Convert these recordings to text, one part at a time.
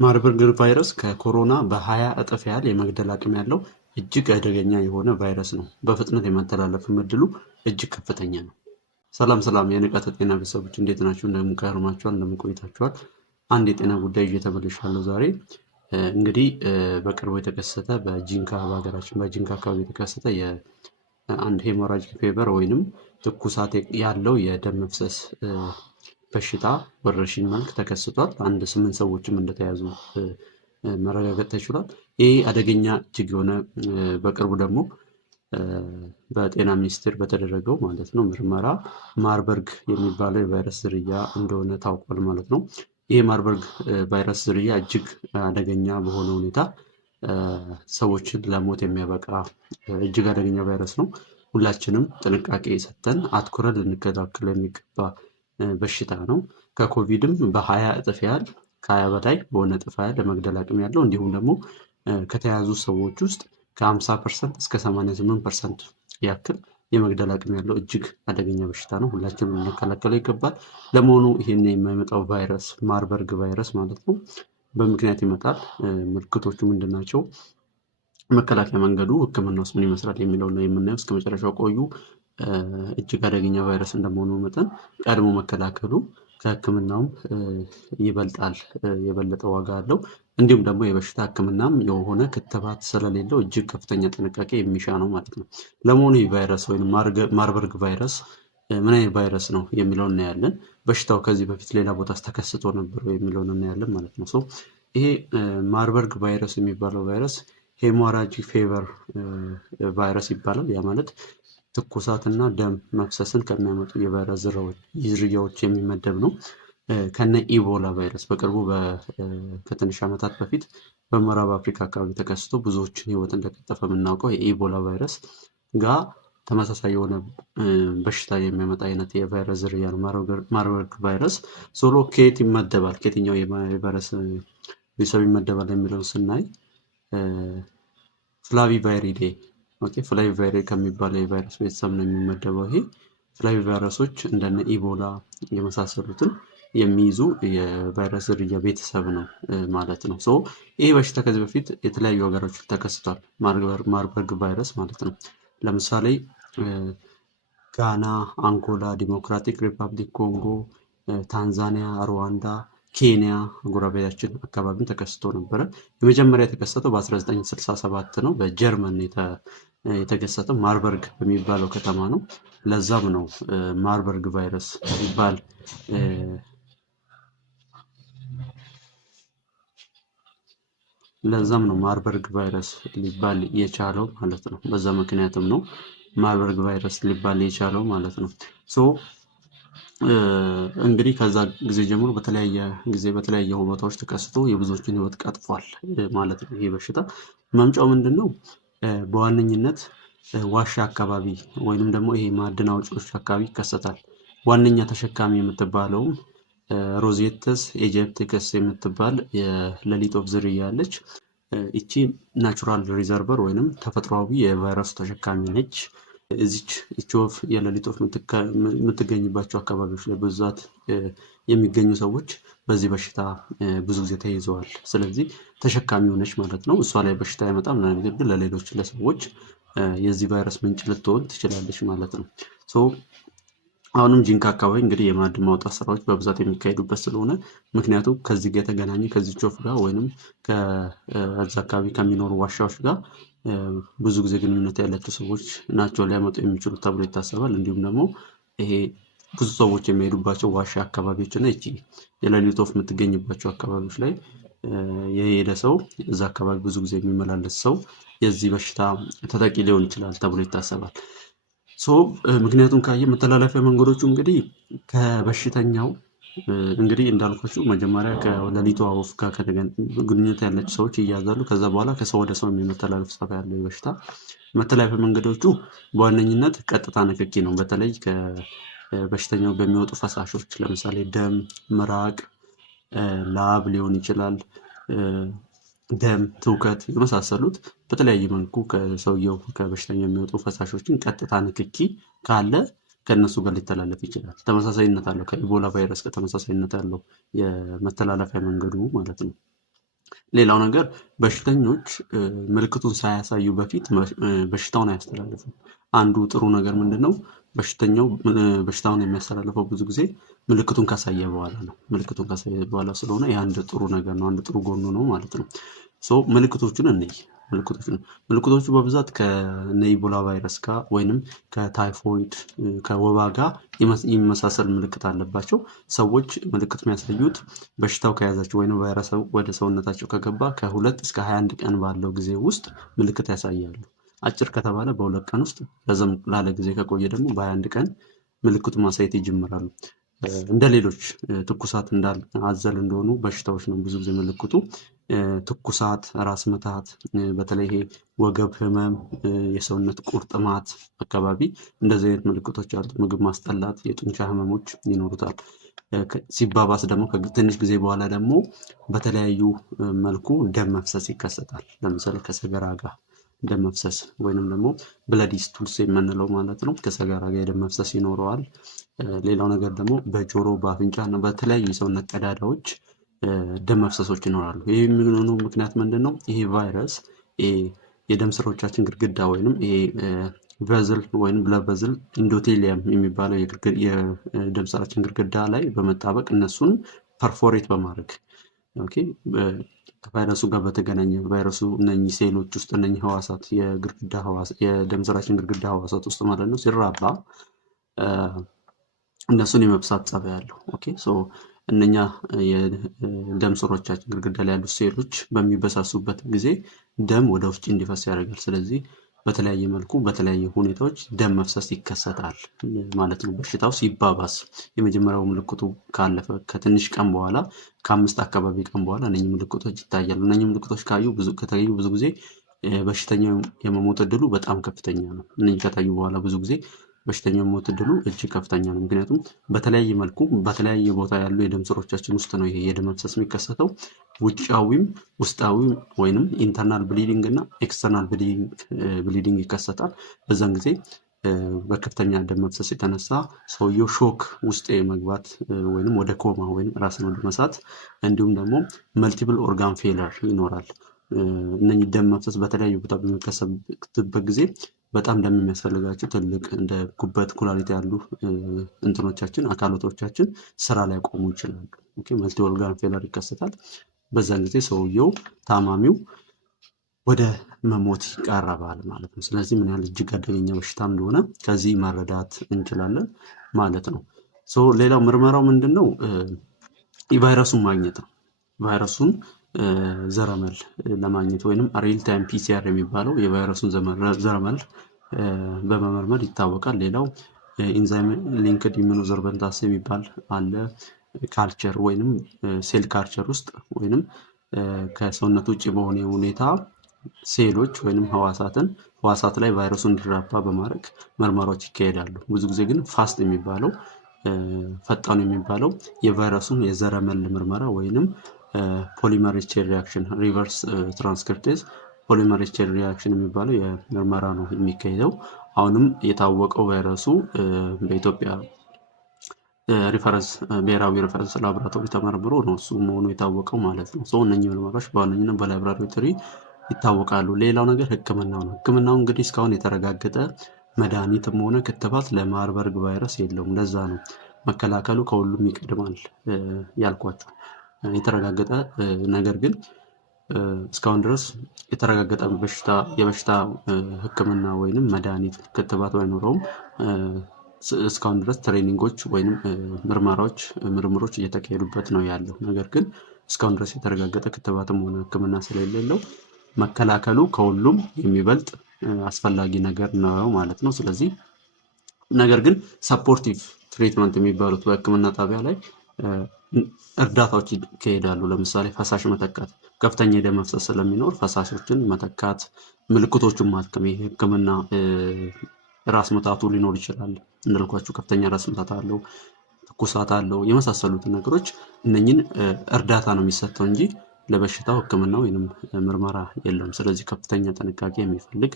ማርበርግ ቫይረስ ከኮሮና በ20 እጥፍ ያህል የመግደል አቅም ያለው እጅግ አደገኛ የሆነ ቫይረስ ነው። በፍጥነት የመተላለፍ ዕድሉ እጅግ ከፍተኛ ነው። ሰላም ሰላም የንቃተ ጤና ቤተሰቦች እንዴት ናችሁ? እንደምን ከርማችኋል? እንደምን ቆይታችኋል? አንድ የጤና ጉዳይ ይዤ ተመልሻለሁ ዛሬ። እንግዲህ በቅርቡ የተከሰተ በሀገራችን በጂንካ አካባቢ የተከሰተ የአንድ ሄሞራጂክ ፌቨር ወይንም ትኩሳት ያለው የደም መፍሰስ በሽታ ወረርሽኝ መልክ ተከስቷል። አንድ 8 ሰዎችም እንደተያዙ መረጋገጥ ተችሏል። ይህ አደገኛ እጅግ የሆነ በቅርቡ ደግሞ በጤና ሚኒስቴር በተደረገው ማለት ነው ምርመራ ማርበርግ የሚባለው የቫይረስ ዝርያ እንደሆነ ታውቋል ማለት ነው። ይህ ማርበርግ ቫይረስ ዝርያ እጅግ አደገኛ በሆነ ሁኔታ ሰዎችን ለሞት የሚያበቃ እጅግ አደገኛ ቫይረስ ነው። ሁላችንም ጥንቃቄ ሰጥተን አትኩረን ልንከላከል የሚገባ በሽታ ነው። ከኮቪድም በ20 እጥፍ ያህል ከ20 በላይ በሆነ እጥፍ ያህል ለመግደል አቅም ያለው እንዲሁም ደግሞ ከተያዙ ሰዎች ውስጥ ከ50% እስከ 88% ያክል የመግደል አቅም ያለው እጅግ አደገኛ በሽታ ነው። ሁላችንም ልንከላከለው ይገባል። ለመሆኑ ይህን የማይመጣው ቫይረስ ማርበርግ ቫይረስ ማለት ነው በምክንያት ይመጣል? ምልክቶቹ ምንድን ናቸው? መከላከያ መንገዱ፣ ሕክምናውስ ምን ይመስላል የሚለው ነው የምናየው። እስከ መጨረሻው ቆዩ። እጅግ አደገኛ ቫይረስ እንደመሆኑ መጠን ቀድሞ መከላከሉ ከሕክምናውም ይበልጣል፣ የበለጠ ዋጋ አለው። እንዲሁም ደግሞ የበሽታ ሕክምናም የሆነ ክትባት ስለሌለው እጅግ ከፍተኛ ጥንቃቄ የሚሻ ነው ማለት ነው። ለመሆኑ ይህ ቫይረስ ወይም ማርበርግ ቫይረስ ምን አይነት ቫይረስ ነው የሚለውን እናያለን። በሽታው ከዚህ በፊት ሌላ ቦታ ተከስቶ ነበር የሚለውን እናያለን ማለት ነው። ይሄ ማርበርግ ቫይረስ የሚባለው ቫይረስ ሄሞራጂክ ፌቨር ቫይረስ ይባላል። ያ ማለት ትኩሳትና ደም መፍሰስን ከሚያመጡ የቫይረስ ዝርያዎች የሚመደብ ነው። ከነ ኢቦላ ቫይረስ በቅርቡ ከትንሽ ዓመታት በፊት በምዕራብ አፍሪካ አካባቢ ተከስቶ ብዙዎችን ሕይወት እንደቀጠፈ የምናውቀው የኢቦላ ቫይረስ ጋር ተመሳሳይ የሆነ በሽታ የሚያመጣ አይነት የቫይረስ ዝርያ ነው ማርበርግ ቫይረስ። ሶሎ ከየት ይመደባል፣ ከየትኛው የቫይረስ ቤተሰብ ይመደባል የሚለውን ስናይ ፍላቪቫይሪዴ ፍላቪቫይሬ ከሚባለው የቫይረስ ቤተሰብ ነው የሚመደበው። ይሄ ፍላቪቫይረሶች እንደነ ኢቦላ የመሳሰሉትን የሚይዙ የቫይረስ ዝርያ ቤተሰብ ነው ማለት ነው። ይሄ በሽታ ከዚህ በፊት የተለያዩ ሀገሮች ተከስቷል፣ ማርበርግ ቫይረስ ማለት ነው። ለምሳሌ ጋና፣ አንጎላ፣ ዲሞክራቲክ ሪፐብሊክ ኮንጎ፣ ታንዛኒያ፣ ሩዋንዳ፣ ኬንያ ጎረቤታችን አካባቢ ተከስቶ ነበረ። የመጀመሪያ የተከሰተው በ1967 ነው። በጀርመን የተከሰተው ማርበርግ በሚባለው ከተማ ነው። ለዛም ነው ማርበርግ ቫይረስ ሊባል ማርበርግ ቫይረስ ሊባል የቻለው ማለት ነው። በዛ ምክንያትም ነው ማርበርግ ቫይረስ ሊባል የቻለው ማለት ነው። እንግዲህ ከዛ ጊዜ ጀምሮ በተለያየ ጊዜ በተለያየ ቦታዎች ተከስቶ የብዙዎችን ሕይወት ቀጥፏል ማለት ነው። ይሄ በሽታ መምጫው ምንድን ነው? በዋነኝነት ዋሻ አካባቢ ወይንም ደግሞ ይሄ ማዕድን አውጪዎች አካባቢ ይከሰታል። ዋነኛ ተሸካሚ የምትባለውም ሮዜተስ ኤጀፕቲከስ የምትባል የሌሊት ወፍ ዝርያ አለች። ይቺ ናቹራል ሪዘርቨር ወይንም ተፈጥሯዊ የቫይረሱ ተሸካሚ ነች። ይቺ ወፍ የሌሊት ወፍ የምትገኝባቸው አካባቢዎች ላይ በብዛት የሚገኙ ሰዎች በዚህ በሽታ ብዙ ጊዜ ተይዘዋል። ስለዚህ ተሸካሚ ሆነች ማለት ነው። እሷ ላይ በሽታ አይመጣም፣ ነገር ግን ለሌሎች ለሰዎች የዚህ ቫይረስ ምንጭ ልትሆን ትችላለች ማለት ነው። አሁንም ጂንካ አካባቢ እንግዲህ የማዕድን ማውጣት ስራዎች በብዛት የሚካሄዱበት ስለሆነ ምክንያቱም ከዚህ ጋር የተገናኘ ከዚህ ወፍ ጋር ወይንም ከዛ አካባቢ ከሚኖሩ ዋሻዎች ጋር ብዙ ጊዜ ግንኙነት ያላቸው ሰዎች ናቸው ሊያመጡ የሚችሉት ተብሎ ይታሰባል። እንዲሁም ደግሞ ይሄ ብዙ ሰዎች የሚሄዱባቸው ዋሻ አካባቢዎች እና ይቺ የሌሊት ወፍ የምትገኝባቸው አካባቢዎች ላይ የሄደ ሰው እዛ አካባቢ ብዙ ጊዜ የሚመላለስ ሰው የዚህ በሽታ ተጠቂ ሊሆን ይችላል ተብሎ ይታሰባል። ምክንያቱም ካየ መተላለፊያ መንገዶቹ እንግዲህ ከበሽተኛው እንግዲህ እንዳልኳችሁ መጀመሪያ ከሌሊቷ ወፍ ጋር ግንኙነት ያላቸው ሰዎች ይያዛሉ። ከዛ በኋላ ከሰው ወደ ሰው የሚመተላለፍ ጸባ ያለው የበሽታ መተላለፊያ መንገዶቹ በዋነኝነት ቀጥታ ንክኪ ነው። በተለይ ከበሽተኛው በሚወጡ ፈሳሾች ለምሳሌ ደም፣ ምራቅ፣ ላብ ሊሆን ይችላል፣ ደም፣ ትውከት የመሳሰሉት በተለያየ መልኩ ከሰውየው ከበሽተኛው የሚወጡ ፈሳሾችን ቀጥታ ንክኪ ካለ ከእነሱ ጋር ሊተላለፍ ይችላል። ተመሳሳይነት አለው ከኢቦላ ቫይረስ ጋር ተመሳሳይነት ያለው የመተላለፊያ መንገዱ ማለት ነው። ሌላው ነገር በሽተኞች ምልክቱን ሳያሳዩ በፊት በሽታውን አያስተላልፉም። አንዱ ጥሩ ነገር ምንድነው? በሽተኛው በሽታውን የሚያስተላልፈው ብዙ ጊዜ ምልክቱን ካሳየ በኋላ ነው። ምልክቱን ካሳየ በኋላ ስለሆነ የአንድ ጥሩ ነገር ነው፣ አንድ ጥሩ ጎኑ ነው ማለት ነው። ምልክቶቹን እንይ። ምልክቶቹ በብዛት ከኢቦላ ቫይረስ ጋር ወይንም ከታይፎይድ ከወባ ጋር የሚመሳሰል ምልክት አለባቸው። ሰዎች ምልክት የሚያሳዩት በሽታው ከያዛቸው ወይንም ቫይረሱ ወደ ሰውነታቸው ከገባ ከ2 እስከ 21 ቀን ባለው ጊዜ ውስጥ ምልክት ያሳያሉ። አጭር ከተባለ በ2 ቀን ውስጥ፣ ረዘም ላለ ጊዜ ከቆየ ደግሞ በ21 ቀን ምልክቱ ማሳየት ይጀምራሉ። እንደ ሌሎች ትኩሳት አዘል እንደሆኑ በሽታዎች ነው ብዙ ጊዜ ምልክቱ። ትኩሳት፣ ራስ ምታት፣ በተለይ ይሄ ወገብ ህመም፣ የሰውነት ቁርጥማት አካባቢ እንደዚህ አይነት ምልክቶች አሉ። ምግብ ማስጠላት፣ የጡንቻ ህመሞች ይኖሩታል። ሲባባስ ደግሞ ከትንሽ ጊዜ በኋላ ደግሞ በተለያዩ መልኩ ደም መፍሰስ ይከሰታል። ለምሳሌ ከሰገራ ጋር ደም መፍሰስ ወይንም ደግሞ ብለዲ ስቱልስ የምንለው ማለት ነው። ከሰገራ ጋር የደም መፍሰስ ይኖረዋል። ሌላው ነገር ደግሞ በጆሮ በአፍንጫ እና በተለያዩ የሰውነት ቀዳዳዎች ደም መፍሰሶች ይኖራሉ። ይህ የሚሆነው ምክንያት ምንድን ነው? ይሄ ቫይረስ የደም ስሮቻችን ግድግዳ ወይንም ይሄ ቨዝል ወይም ብለድ ቨዝል ኢንዶቴሊየም የሚባለው የደም ስራችን ግድግዳ ላይ በመጣበቅ እነሱን ፐርፎሬት በማድረግ ከቫይረሱ ጋር በተገናኘ ቫይረሱ እነኚህ ሴሎች ውስጥ እነኚህ ህዋሳት የደም ስራችን ግድግዳ ህዋሳት ውስጥ ማለት ነው ሲራባ እነሱን የመብሳት ጸባይ ያለው እነኛ የደም ስሮቻችን ግድግዳ ላይ ያሉ ሴሎች በሚበሳሱበት ጊዜ ደም ወደ ውጭ እንዲፈስ ያደርጋል። ስለዚህ በተለያየ መልኩ በተለያየ ሁኔታዎች ደም መፍሰስ ይከሰታል ማለት ነው። በሽታው ሲባባስ የመጀመሪያው ምልክቱ ካለፈ ከትንሽ ቀን በኋላ ከ5 አካባቢ ቀን በኋላ እነኚህ ምልክቶች ይታያሉ። እነኚህ ምልክቶች ከታዩ ብዙ ጊዜ በሽተኛው የመሞት እድሉ በጣም ከፍተኛ ነው። እነኚህ ከታዩ በኋላ ብዙ ጊዜ በሽተኛው የመሞት እድሉ እጅግ ከፍተኛ ነው። ምክንያቱም በተለያየ መልኩ በተለያየ ቦታ ያሉ የደም ስሮቻችን ውስጥ ነው ይሄ የደም መፍሰስ የሚከሰተው። ውጫዊም ውስጣዊም ወይንም ኢንተርናል ብሊዲንግ እና ኤክስተርናል ብሊዲንግ ይከሰታል። በዛን ጊዜ በከፍተኛ ደም መፍሰስ የተነሳ ሰውየው ሾክ ውስጥ የመግባት ወይንም ወደ ኮማ ወይም ራስን ወደ መሳት እንዲሁም ደግሞ መልቲፕል ኦርጋን ፌለር ይኖራል። እነኚህ ደም መፍሰስ በተለያዩ ቦታ በሚከሰትበት ጊዜ በጣም ደም የሚያስፈልጋቸው ትልቅ እንደ ጉበት፣ ኩላሊት ያሉ እንትኖቻችን አካላቶቻችን ስራ ላይ ቆሙ ይችላሉ። መልቲ ኦርጋን ፌለር ይከሰታል። በዛን ጊዜ ሰውየው ታማሚው ወደ መሞት ይቃረባል ማለት ነው። ስለዚህ ምን ያህል እጅግ አደገኛ በሽታ እንደሆነ ከዚህ መረዳት እንችላለን ማለት ነው። ሌላው ምርመራው ምንድን ነው? የቫይረሱን ማግኘት ነው። ቫይረሱን ዘረመል ለማግኘት ወይንም ሪል ታይም ፒሲአር የሚባለው የቫይረሱን ዘረመል በመመርመር ይታወቃል። ሌላው ኢንዛይም ሊንክድ ኢሚኖዘርቨንታስ የሚባል አለ። ካልቸር ወይንም ሴል ካልቸር ውስጥ ወይንም ከሰውነት ውጭ በሆነ ሁኔታ ሴሎች ወይንም ህዋሳት ላይ ቫይረሱ እንዲራባ በማድረግ ምርመራዎች ይካሄዳሉ። ብዙ ጊዜ ግን ፋስት የሚባለው ፈጣኑ የሚባለው የቫይረሱን የዘረመል ምርመራ ወይንም ፖሊመሬዝ ቼን ሪአክሽን ሪቨርስ ትራንስክሪፕቴዝ ፖሊመሬዝ ቼን ሪአክሽን የሚባለው የምርመራ ነው የሚካሄደው። አሁንም የታወቀው ቫይረሱ በኢትዮጵያ ብሔራዊ ሪፈረንስ ላቦራቶሪ ተመርምሮ ነው እሱ መሆኑ የታወቀው ማለት ነው። እነኚህ ምርመራዎች በዋነኝነት በላቦራቶሪ ይታወቃሉ። ሌላው ነገር ህክምናው ነው። ህክምናው እንግዲህ እስካሁን የተረጋገጠ መድኃኒትም ሆነ ክትባት ለማርበርግ ቫይረስ የለውም። ለዛ ነው መከላከሉ ከሁሉም ይቀድማል ያልኳቸው። የተረጋገጠ ነገር ግን እስካሁን ድረስ የተረጋገጠ የበሽታ ህክምና ወይንም መድኃኒት ክትባት ባይኖረውም እስካሁን ድረስ ትሬኒንጎች ወይንም ምርምሮች እየተካሄዱበት ነው ያለው። ነገር ግን እስካሁን ድረስ የተረጋገጠ ክትባትም ሆነ ህክምና ስለሌለው መከላከሉ ከሁሉም የሚበልጥ አስፈላጊ ነገር ነው ማለት ነው። ስለዚህ ነገር ግን ሰፖርቲቭ ትሪትመንት የሚባሉት በህክምና ጣቢያ ላይ እርዳታዎች ይካሄዳሉ። ለምሳሌ ፈሳሽ መተካት፣ ከፍተኛ የደም መፍሰስ ስለሚኖር ፈሳሾችን መተካት፣ ምልክቶቹን ማከም። ህክምና ራስ ምታቱ ሊኖር ይችላል። እንዳልኳችሁ ከፍተኛ ራስ ምታት አለው፣ ትኩሳት አለው፣ የመሳሰሉትን ነገሮች እነኝን እርዳታ ነው የሚሰጠው እንጂ ለበሽታው ህክምና ወይንም ምርመራ የለም። ስለዚህ ከፍተኛ ጥንቃቄ የሚፈልግ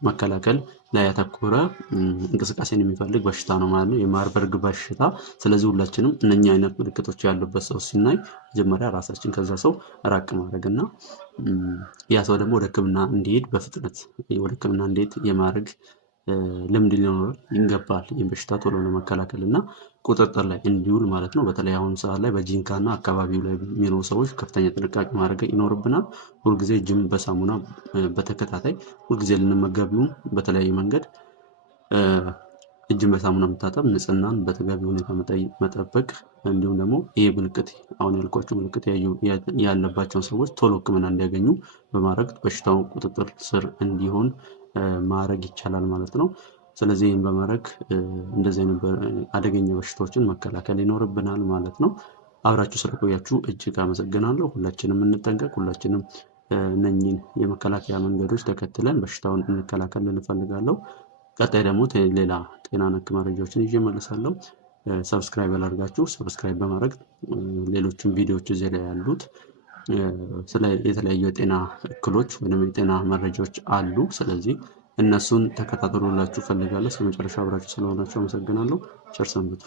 መከላከል ላይ ያተኮረ እንቅስቃሴን የሚፈልግ በሽታ ነው ማለት ነው፣ የማርበርግ በሽታ። ስለዚህ ሁላችንም እነኛ አይነት ምልክቶች ያሉበት ሰው ሲናይ መጀመሪያ ራሳችን ከዛ ሰው ራቅ ማድረግ እና ያ ሰው ደግሞ ወደ ሕክምና እንዲሄድ በፍጥነት ወደ ሕክምና እንዲሄድ የማድረግ ልምድ ሊኖር ይገባል። ይህን በሽታ ቶሎ ለመከላከል እና ቁጥጥር ላይ እንዲውል ማለት ነው። በተለይ አሁኑ ሰዓት ላይ በጂንካ እና አካባቢው ላይ የሚኖሩ ሰዎች ከፍተኛ ጥንቃቄ ማድረግ ይኖርብናል። ሁልጊዜ እጅም በሳሙና በተከታታይ ሁልጊዜ ልንመገቢውም በተለያየ መንገድ እጅን በሳሙና መታጠብ፣ ንጽህናን በተገቢ ሁኔታ መጠበቅ፣ እንዲሁም ደግሞ ይሄ ምልክት አሁን ያልኳቸው ምልክት ያለባቸውን ሰዎች ቶሎ ሕክምና እንዲያገኙ በማድረግ በሽታው ቁጥጥር ስር እንዲሆን ማድረግ ይቻላል ማለት ነው። ስለዚህ ይህን በማድረግ እንደዚህ አይነት አደገኛ በሽታዎችን መከላከል ይኖርብናል ማለት ነው። አብራችሁ ስለቆያችሁ እጅግ አመሰግናለሁ። ሁላችንም እንጠንቀቅ። ሁላችንም እነኚህን የመከላከያ መንገዶች ተከትለን በሽታውን እንከላከል እንፈልጋለሁ። ቀጣይ ደግሞ ሌላ ጤና ነክ መረጃዎችን ይዤ እመለሳለሁ። ሰብስክራይብ ያላደርጋችሁ ሰብስክራይብ በማድረግ ሌሎችም ቪዲዮዎች እዚህ ላይ ያሉት ስለ የተለያዩ የጤና እክሎች ወይም የጤና መረጃዎች አሉ። ስለዚህ እነሱን ተከታተሉላችሁ ፈልጋለሁ። እስከ መጨረሻ አብራችሁ ስለሆናችሁ አመሰግናለሁ። ቸር ሰንብቱ።